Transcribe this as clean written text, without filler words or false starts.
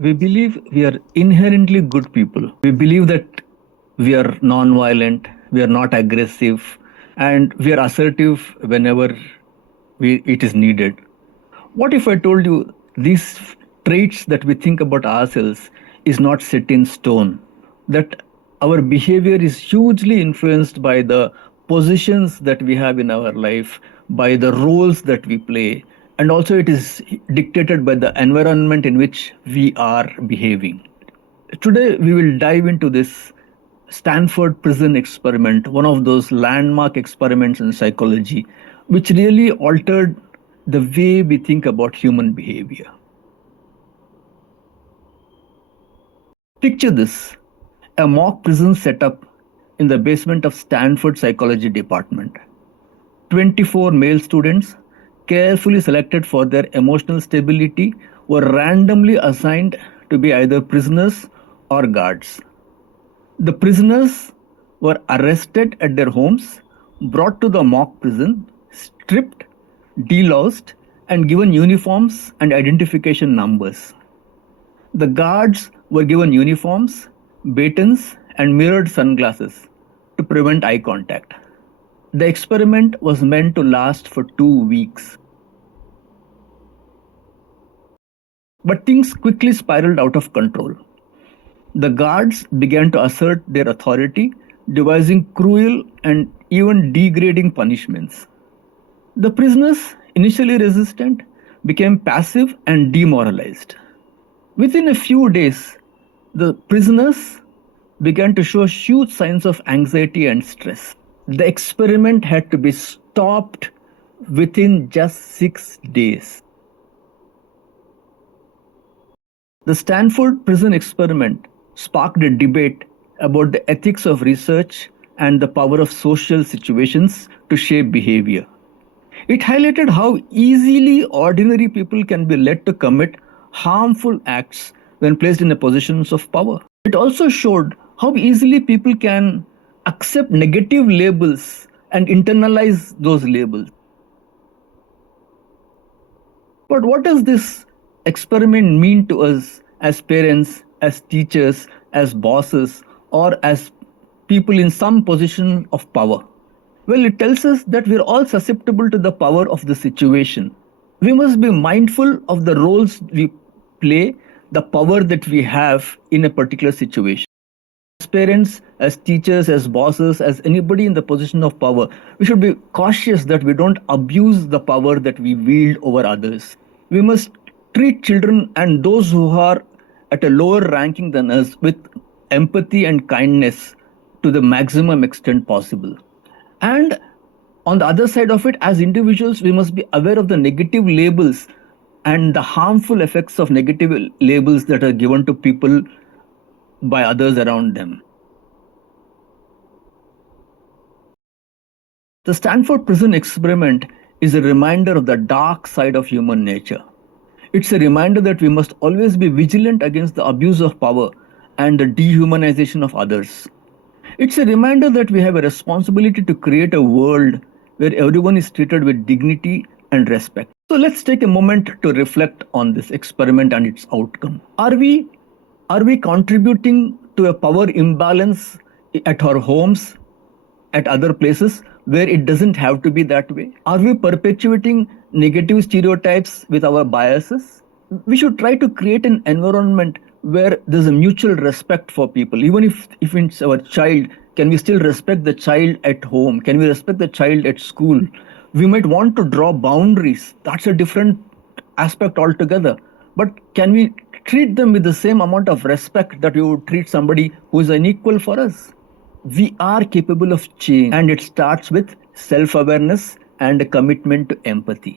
We believe we are inherently good people. We believe that we are non-violent, we are not aggressive, and we are assertive whenever it is needed. What if I told you these traits that we think about ourselves is not set in stone? That our behavior is hugely influenced by the positions that we have in our life, by the roles that we play, and also it is dictated by the environment in which we are behaving. Today, we will dive into this Stanford prison experiment, one of those landmark experiments in psychology, which really altered the way we think about human behavior. Picture this: a mock prison setup in the basement of Stanford psychology department. 24 male students, carefully selected for their emotional stability, were randomly assigned to be either prisoners or guards. The prisoners were arrested at their homes, brought to the mock prison, stripped, deloused, and given uniforms and identification numbers. The guards were given uniforms, batons, and mirrored sunglasses to prevent eye contact. The experiment was meant to last for 2 weeks. But things quickly spiraled out of control. The guards began to assert their authority, devising cruel and even degrading punishments. The prisoners, initially resistant, became passive and demoralized. Within a few days, the prisoners began to show huge signs of anxiety and stress. The experiment had to be stopped within just 6 days. The Stanford prison experiment sparked a debate about the ethics of research and the power of social situations to shape behavior. It highlighted how easily ordinary people can be led to commit harmful acts when placed in positions of power. It also showed how easily people can accept negative labels and internalize those labels. But what does this experiment mean to us as parents, as teachers, as bosses, or as people in some position of power? Well, it tells us that we're all susceptible to the power of the situation. We must be mindful of the roles we play, the power that we have in a particular situation. As parents, as teachers, as bosses, as anybody in the position of power, we should be cautious that we don't abuse the power that we wield over others. We must treat children and those who are at a lower ranking than us with empathy and kindness to the maximum extent possible. And on the other side of it, as individuals, we must be aware of the negative labels and the harmful effects of negative labels that are given to people by others around them. The Stanford prison experiment is a reminder of the dark side of human nature. It's a reminder that we must always be vigilant against the abuse of power and the dehumanization of others. It's a reminder that we have a responsibility to create a world where everyone is treated with dignity and respect. So let's take a moment to reflect on this experiment and its outcome. Are we contributing to a power imbalance at our homes, at other places where it doesn't have to be that way? Are we perpetuating negative stereotypes with our biases? We should try to create an environment where there's a mutual respect for people. Even if it's our child, can we still respect the child at home? Can we respect the child at school? We might want to draw boundaries. That's a different aspect altogether. But can we treat them with the same amount of respect that we would treat somebody who is an equal for us? We are capable of change, and it starts with self-awareness and a commitment to empathy.